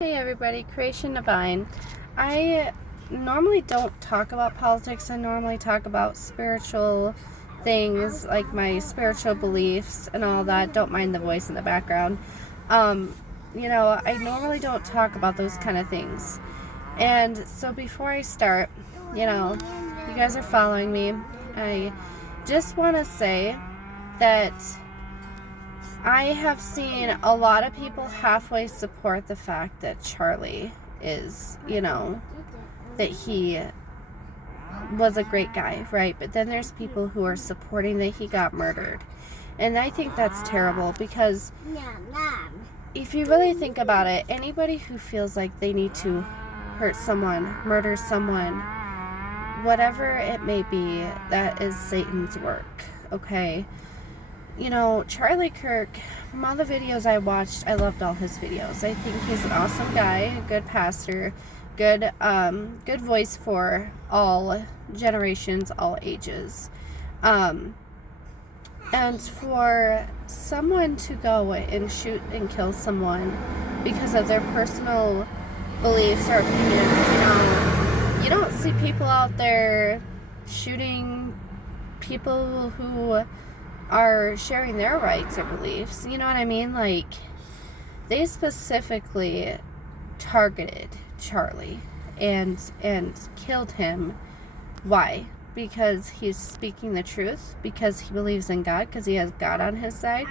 Hey everybody, Creation Divine. I normally don't talk about politics. I normally talk about spiritual things, like my spiritual beliefs and all that. Don't mind the voice in the background. I normally don't talk about those kind of things. And so before I start, you guys are following me. I just want to say that I have seen a lot of people halfway support the fact that Charlie is, that he was a great guy, right? But then there's people who are supporting that he got murdered. And I think that's terrible because if you really think about it, anybody who feels like they need to hurt someone, murder someone, whatever it may be, that is Satan's work, okay? Charlie Kirk, from all the videos I watched, I loved all his videos. I think he's an awesome guy, a good pastor, good voice for all generations, all ages. And for someone to go and shoot and kill someone because of their personal beliefs or opinions, you don't see people out there shooting people who are sharing their rights or beliefs. You know what I mean? Like, they specifically targeted Charlie and killed him. Why? Because he's speaking the truth, because he believes in God, because he has God on his side.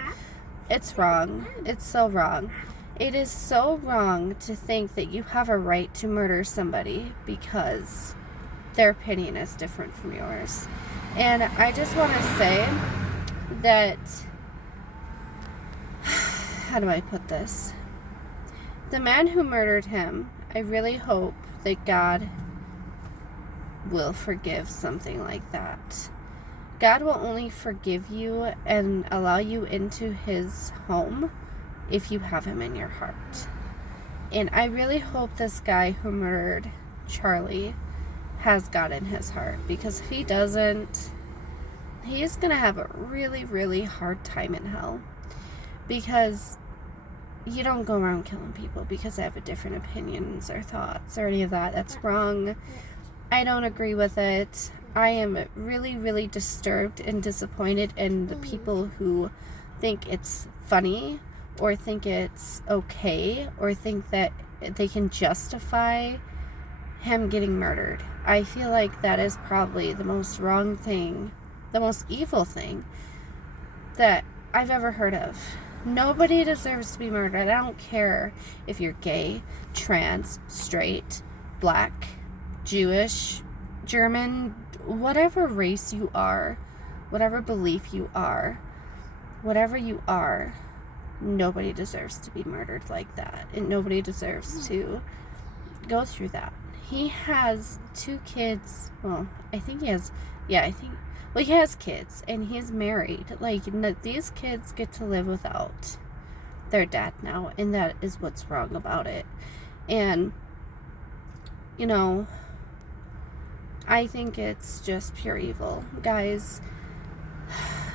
It's wrong. It's so wrong. It is so wrong to think that you have a right to murder somebody because their opinion is different from yours. And I just want to say that, how do I put this? The man who murdered him, I really hope that God will forgive something like that. God will only forgive you and allow you into his home if you have him in your heart. And I really hope this guy who murdered Charlie has God in his heart, because if he doesn't, he's going to have a really, really hard time in hell, because you don't go around killing people because they have different opinions or thoughts or any of that. That's wrong. I don't agree with it. I am really, really disturbed and disappointed in the people who think it's funny or think it's okay or think that they can justify him getting murdered. I feel like that is probably the most wrong thing, the most evil thing that I've ever heard of. Nobody deserves to be murdered. I don't care if you're gay, trans, straight, black, Jewish, German, whatever race you are, whatever belief you are, whatever you are, nobody deserves to be murdered like that. And nobody deserves to go through that. He has 2 kids. Well, I think he has, he has kids, and he's married. Like, these kids get to live without their dad now, and that is what's wrong about it. And, I think it's just pure evil. Guys,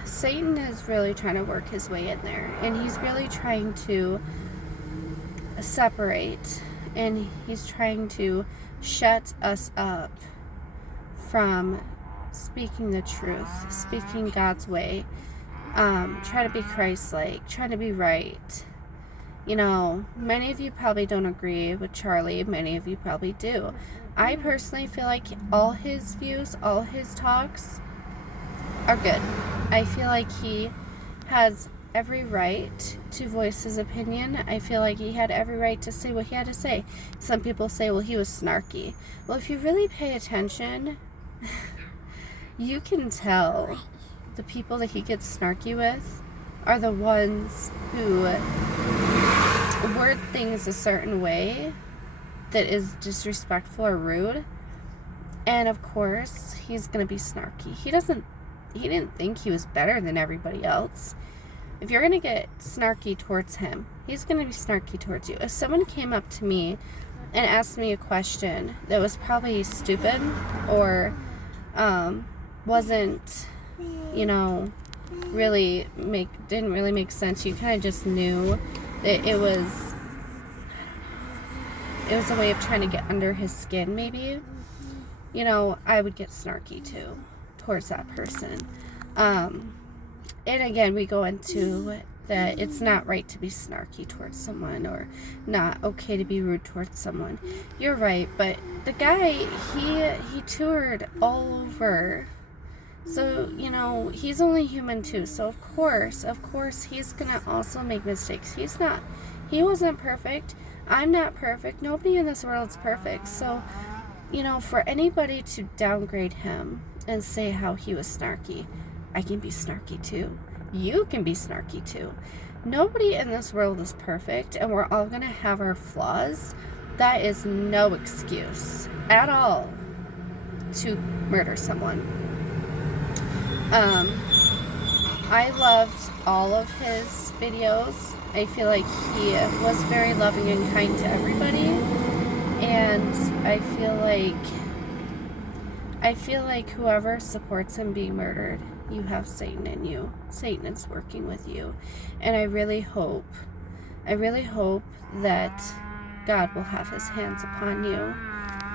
Satan is really trying to work his way in there, and he's really trying to separate, and he's trying to shut us up from speaking the truth, speaking God's way, try to be Christ-like, trying to be right. Many of you probably don't agree with Charlie. Many of you probably do. I personally feel like all his views, all his talks are good. I feel like he has every right to voice his opinion. I feel like he had every right to say what he had to say. Some people say, well, he was snarky. Well, if you really pay attention, you can tell the people that he gets snarky with are the ones who word things a certain way that is disrespectful or rude. And of course, he's going to be snarky. He didn't think he was better than everybody else. If you're going to get snarky towards him, he's going to be snarky towards you. If someone came up to me and asked me a question that was probably stupid or wasn't, didn't really make sense, you kind of just knew that it was it was a way of trying to get under his skin, maybe, you know, I would get snarky too towards that person. And again, we go into that it's not right to be snarky towards someone, or not okay to be rude towards someone. You're right, but the guy, he toured all over. So, you know, he's only human too. So of course, he's gonna also make mistakes. He wasn't perfect. I'm not perfect. Nobody in this world's perfect. So, you know, for anybody to downgrade him and say how he was snarky, I can be snarky too. You can be snarky too. Nobody in this world is perfect, and we're all gonna have our flaws. That is no excuse at all to murder someone. I loved all of his videos. I feel like he was very loving and kind to everybody, and I feel like whoever supports him being murdered, you have Satan in you. Satan is working with you, and I really hope that God will have his hands upon you,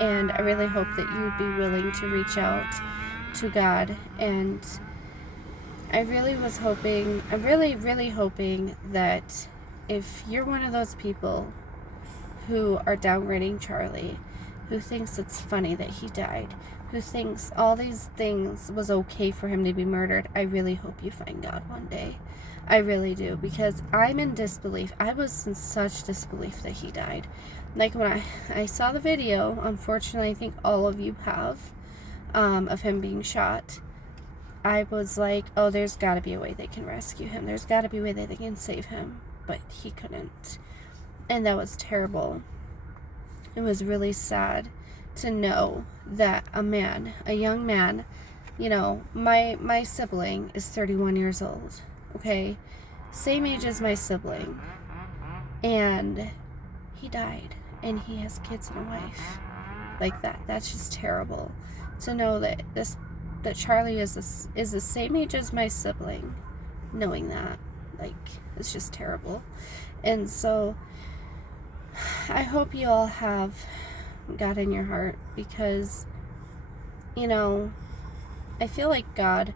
and I really hope that you would be willing to reach out to God. And I'm really hoping that if you're one of those people who are downgrading Charlie, who thinks it's funny that he died, who thinks all these things was okay for him to be murdered, I really hope you find God one day. I really do, because I'm in disbelief. I was in such disbelief that he died. Like, when I saw the video, unfortunately, I think all of you have, of him being shot, I was like, oh, there's got to be a way they can rescue him. There's got to be a way that they can save him. But he couldn't. And that was terrible. It was really sad to know that a young man, you know, my sibling is 31 years old, okay? Same age as my sibling. And he died. And he has kids and a wife. Like that. That's just terrible. To know that Charlie is the same age as my sibling, knowing that, like, it's just terrible. And so I hope you all have God in your heart, because, you know, I feel like God,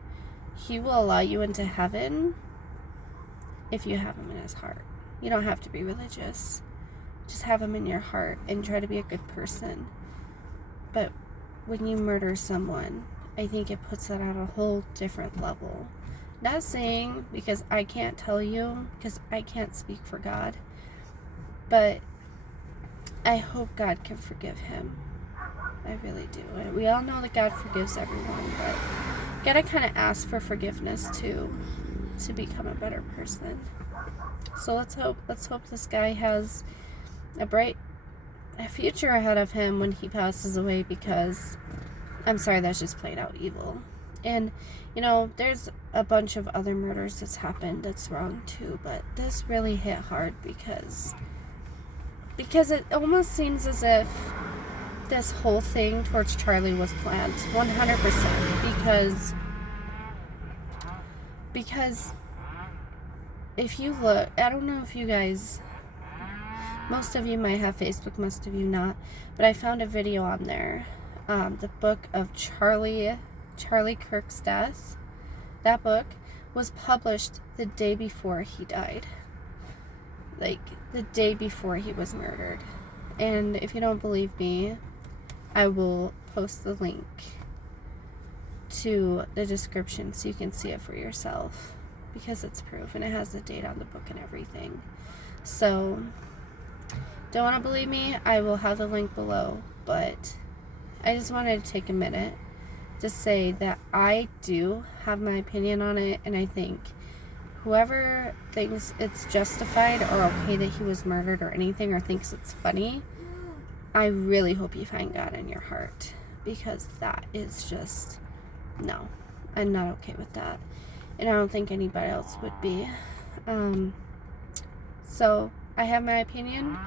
he will allow you into heaven if you have him in his heart. You don't have to be religious. Just have him in your heart and try to be a good person. But when you murder someone, I think it puts that on a whole different level. Not saying, because I can't tell you, because I can't speak for God, but I hope God can forgive him. I really do. And we all know that God forgives everyone, but you gotta kind of ask for forgiveness too, to become a better person. So let's hope this guy has a bright future ahead of him when he passes away, because I'm sorry, that's just plain out evil. And, you know, there's a bunch of other murders that's happened that's wrong too, but this really hit hard because it almost seems as if this whole thing towards Charlie was planned 100%, because if you look, I don't know if you guys, most of you might have Facebook, most of you not, but I found a video on there, the book of Charlie Kirk's death. That book was published the day before he died, like the day before he was murdered. And if you don't believe me, I will post the link to the description so you can see it for yourself, because it's proof and it has the date on the book and everything. So don't want to believe me, I will have the link below, but I just wanted to take a minute to say that I do have my opinion on it, and I think whoever thinks it's justified or okay that he was murdered or anything, or thinks it's funny, I really hope you find God in your heart, because that is just, no, I'm not okay with that, and I don't think anybody else would be. So I have my opinion,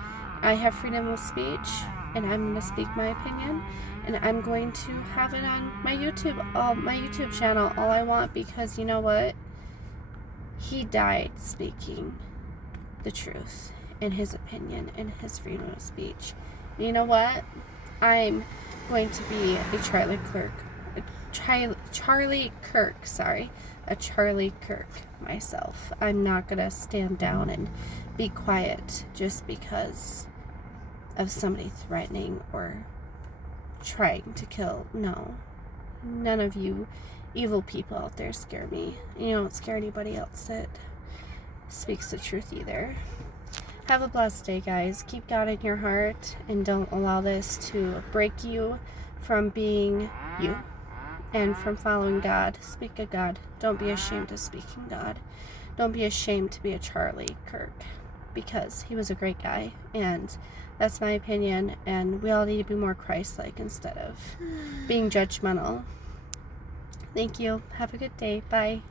I have freedom of speech, and I'm going to speak my opinion, and I'm going to have it on my YouTube channel all I want, because you know what? He died speaking the truth and his opinion and his freedom of speech, You know what? I'm going to be a Charlie Kirk myself. I'm not going to stand down and be quiet just because of somebody threatening or trying to kill. No. None of you evil people out there scare me. You don't scare anybody else that speaks the truth either. Have a blessed day, guys. Keep God in your heart and don't allow this to break you from being you and from following God. Speak of God. Don't be ashamed of speaking God. Don't be ashamed to be a Charlie Kirk, because he was a great guy, and that's my opinion, and we all need to be more Christ-like instead of being judgmental. Thank you. Have a good day. Bye.